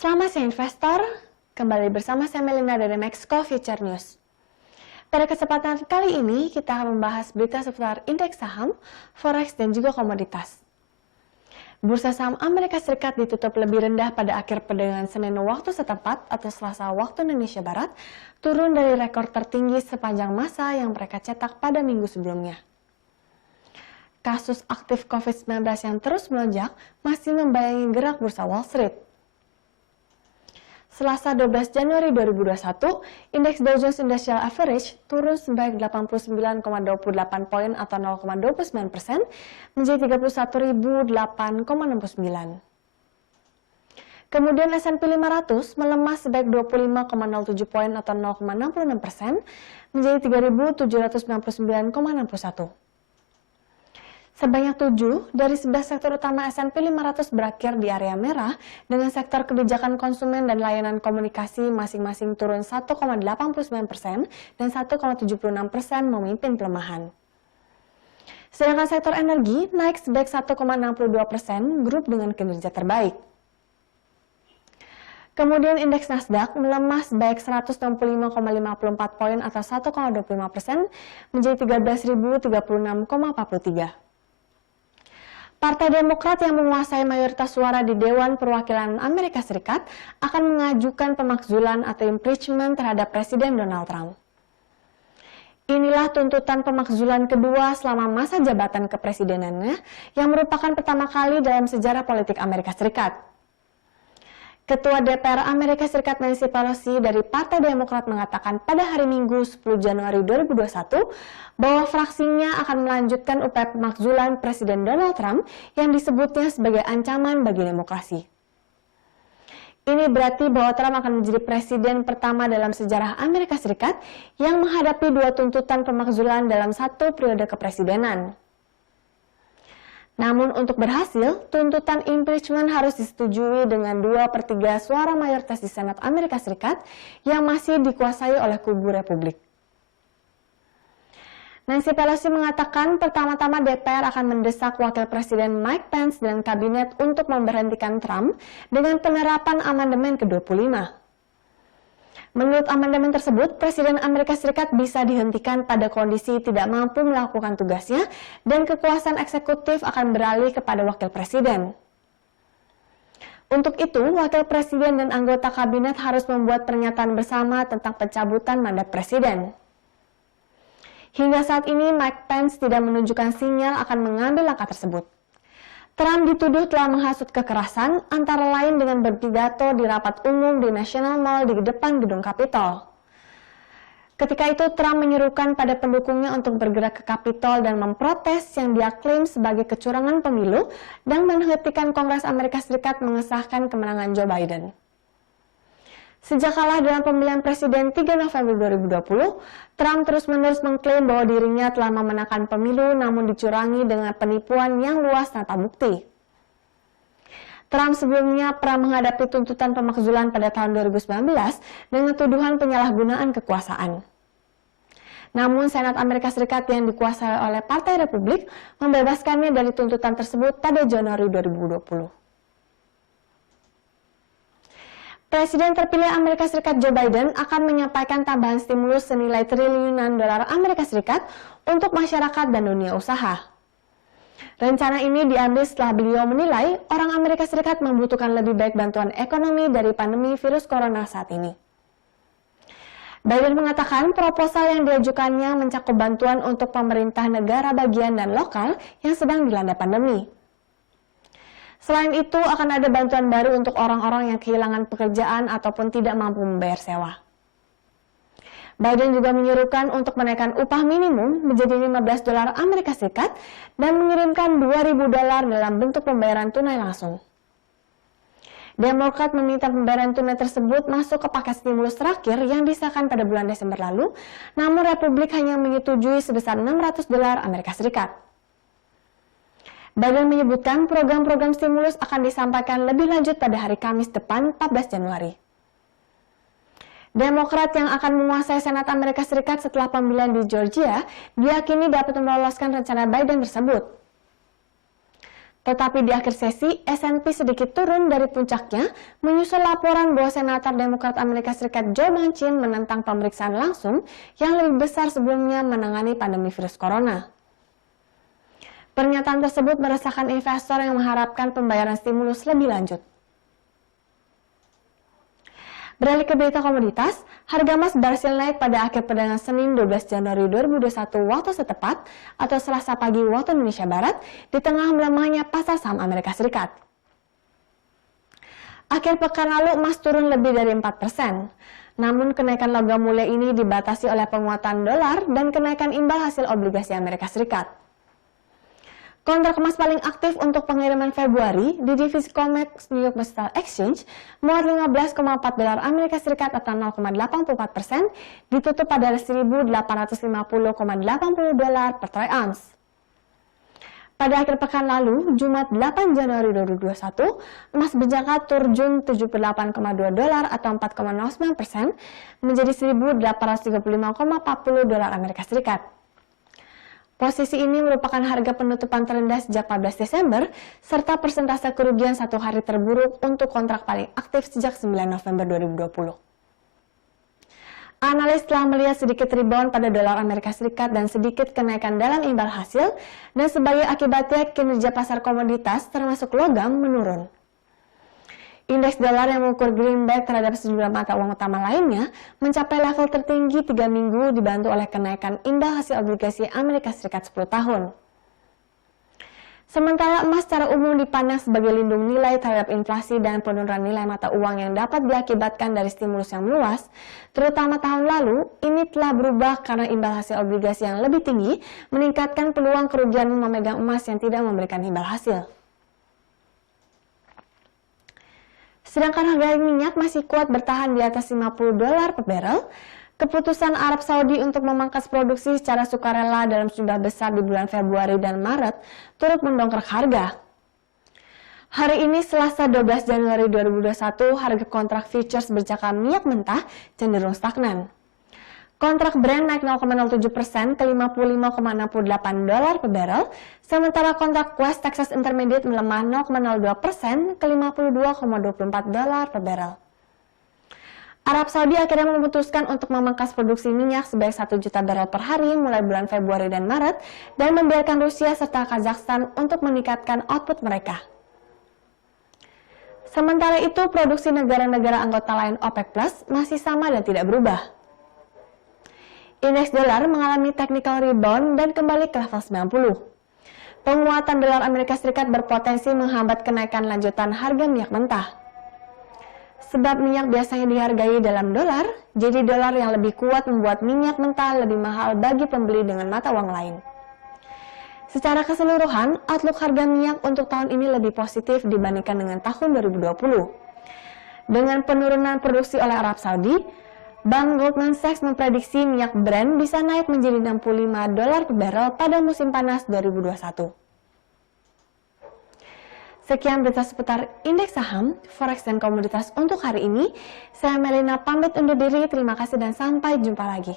Selamat siang investor, kembali bersama saya Melina dari Mexico Future News. Pada kesempatan kali ini kita akan membahas berita seputar indeks saham, forex dan juga komoditas. Bursa saham Amerika Serikat ditutup lebih rendah pada akhir perdagangan Senin waktu setempat atau Selasa waktu Indonesia Barat, turun dari rekor tertinggi sepanjang masa yang mereka cetak pada minggu sebelumnya. Kasus aktif COVID-19 yang terus melonjak masih membayangi gerak bursa Wall Street. Selasa 12 Januari 2021, indeks Dow Jones Industrial Average turun sebanyak 89,28 poin atau 0,29% menjadi 31.008,69. Kemudian S&P 500 melemah sebanyak 25,07 poin atau 0,66% menjadi 3.799,61. Sebanyak 7 dari 11 sektor utama S&P 500 berakhir di area merah dengan sektor kebijakan konsumen dan layanan komunikasi masing-masing turun 1,89% dan 1,76% memimpin pelemahan. Sedangkan sektor energi naik sebanyak 1,62%, grup dengan kinerja terbaik. Kemudian indeks Nasdaq melemah sebanyak 165,54 poin atau 1,25% menjadi 13.036,43. Partai Demokrat yang menguasai mayoritas suara di Dewan Perwakilan Amerika Serikat akan mengajukan pemakzulan atau impeachment terhadap Presiden Donald Trump. Inilah tuntutan pemakzulan kedua selama masa jabatan kepresidenannya yang merupakan pertama kali dalam sejarah politik Amerika Serikat. Ketua DPR Amerika Serikat Nancy Pelosi dari Partai Demokrat mengatakan pada hari Minggu 10 Januari 2021 bahwa fraksinya akan melanjutkan upaya pemakzulan Presiden Donald Trump yang disebutnya sebagai ancaman bagi demokrasi. Ini berarti bahwa Trump akan menjadi presiden pertama dalam sejarah Amerika Serikat yang menghadapi dua tuntutan pemakzulan dalam satu periode kepresidenan. Namun untuk berhasil, tuntutan impeachment harus disetujui dengan 2/3 suara mayoritas di Senat Amerika Serikat yang masih dikuasai oleh kubu Republik. Nancy Pelosi mengatakan pertama-tama DPR akan mendesak Wakil Presiden Mike Pence dan Kabinet untuk memberhentikan Trump dengan penerapan amandemen ke-25. Menurut amandemen tersebut, Presiden Amerika Serikat bisa dihentikan pada kondisi tidak mampu melakukan tugasnya dan kekuasaan eksekutif akan beralih kepada Wakil Presiden. Untuk itu, Wakil Presiden dan anggota Kabinet harus membuat pernyataan bersama tentang pencabutan mandat Presiden. Hingga saat ini, Mike Pence tidak menunjukkan sinyal akan mengambil langkah tersebut. Trump dituduh telah menghasut kekerasan, antara lain dengan berpidato di rapat umum di National Mall di depan gedung Capitol. Ketika itu, Trump menyerukan pada pendukungnya untuk bergerak ke Capitol dan memprotes yang dia klaim sebagai kecurangan pemilu dan menghentikan Kongres Amerika Serikat mengesahkan kemenangan Joe Biden. Sejak kalah dalam pemilihan presiden 3 November 2020, Trump terus-menerus mengklaim bahwa dirinya telah memenangkan pemilu namun dicurangi dengan penipuan yang luas tanpa bukti. Trump sebelumnya pernah menghadapi tuntutan pemakzulan pada tahun 2019 dengan tuduhan penyalahgunaan kekuasaan. Namun Senat Amerika Serikat yang dikuasai oleh Partai Republik membebaskannya dari tuntutan tersebut pada Januari 2020. Presiden terpilih Amerika Serikat Joe Biden akan menyampaikan tambahan stimulus senilai triliunan dolar Amerika Serikat untuk masyarakat dan dunia usaha. Rencana ini diambil setelah beliau menilai orang Amerika Serikat membutuhkan lebih baik bantuan ekonomi dari pandemi virus corona saat ini. Biden mengatakan proposal yang diajukannya mencakup bantuan untuk pemerintah negara bagian dan lokal yang sedang dilanda pandemi. Selain itu, akan ada bantuan baru untuk orang-orang yang kehilangan pekerjaan ataupun tidak mampu membayar sewa. Biden juga menyerukan untuk menaikkan upah minimum menjadi 15 dolar Amerika Serikat dan mengirimkan 2.000 dolar dalam bentuk pembayaran tunai langsung. Demokrat meminta pembayaran tunai tersebut masuk ke paket stimulus terakhir yang disahkan pada bulan Desember lalu, namun Republik hanya menyetujui sebesar 600 dolar Amerika Serikat. Biden menyebutkan program-program stimulus akan disampaikan lebih lanjut pada hari Kamis depan 14 Januari. Demokrat yang akan menguasai Senat Amerika Serikat setelah pemilihan di Georgia diyakini dapat meloloskan rencana Biden tersebut. Tetapi di akhir sesi, S&P sedikit turun dari puncaknya, menyusul laporan bahwa Senator Demokrat Amerika Serikat Joe Manchin menentang pemeriksaan langsung yang lebih besar sebelumnya menangani pandemi virus corona. Pernyataan tersebut meresahkan investor yang mengharapkan pembayaran stimulus lebih lanjut. Beralih ke berita komoditas, harga emas Brasil naik pada akhir perdagangan Senin 12 Januari 2021 waktu setempat atau Selasa pagi waktu Indonesia Barat di tengah melemahnya pasar saham Amerika Serikat. Akhir pekan lalu emas turun lebih dari 4%. Namun kenaikan logam mulia ini dibatasi oleh penguatan dolar dan kenaikan imbal hasil obligasi Amerika Serikat. Kontrak emas paling aktif untuk pengiriman Februari di divisi COMEX New York Metal Exchange muat 15,4 dolar Amerika Serikat atau 0,84%, ditutup pada 1.850,80 dolar per troy ounce. Pada akhir pekan lalu, Jumat 8 Januari 2021, emas berjangka terjun 78,2 dolar atau 4,09% menjadi 1.835,40 dolar Amerika Serikat. Posisi ini merupakan harga penutupan terendah sejak 14 Desember, serta persentase kerugian satu hari terburuk untuk kontrak paling aktif sejak 9 November 2020. Analis telah melihat sedikit rebound pada dolar Amerika Serikat dan sedikit kenaikan dalam imbal hasil, dan sebagai akibatnya kinerja pasar komoditas termasuk logam menurun. Indeks dolar yang mengukur greenback terhadap sejumlah mata uang utama lainnya mencapai level tertinggi 3 minggu dibantu oleh kenaikan imbal hasil obligasi Amerika Serikat 10 tahun. Sementara emas secara umum dipandang sebagai lindung nilai terhadap inflasi dan penurunan nilai mata uang yang dapat diakibatkan dari stimulus yang meluas, terutama tahun lalu, ini telah berubah karena imbal hasil obligasi yang lebih tinggi meningkatkan peluang kerugian memegang emas yang tidak memberikan imbal hasil. Sedangkan harga minyak masih kuat bertahan di atas 50 dolar per barrel. Keputusan Arab Saudi untuk memangkas produksi secara sukarela dalam jumlah besar di bulan Februari dan Maret turut mendongkrak harga. Hari ini Selasa 12 Januari 2021, harga kontrak futures berjangka minyak mentah cenderung stagnan. Kontrak Brent naik 0,07% ke 55,68 dolar per barrel, sementara kontrak West Texas Intermediate melemah 0,02% ke 52,24 dolar per barrel. Arab Saudi akhirnya memutuskan untuk memangkas produksi minyak sebanyak 1 juta barel per hari mulai bulan Februari dan Maret, dan membiarkan Rusia serta Kazakhstan untuk meningkatkan output mereka. Sementara itu, produksi negara-negara anggota lain OPEC Plus masih sama dan tidak berubah. Indeks dolar mengalami technical rebound dan kembali ke level 90. Penguatan dolar Amerika Serikat berpotensi menghambat kenaikan lanjutan harga minyak mentah. Sebab minyak biasanya dihargai dalam dolar, jadi dolar yang lebih kuat membuat minyak mentah lebih mahal bagi pembeli dengan mata uang lain. Secara keseluruhan, outlook harga minyak untuk tahun ini lebih positif dibandingkan dengan tahun 2020. Dengan penurunan produksi oleh Arab Saudi, Bank Goldman Sachs memprediksi minyak Brent bisa naik menjadi 65 dolar per barrel pada musim panas 2021. Sekian berita seputar indeks saham, forex, dan komoditas untuk hari ini. Saya Melina pamit undur diri, terima kasih dan sampai jumpa lagi.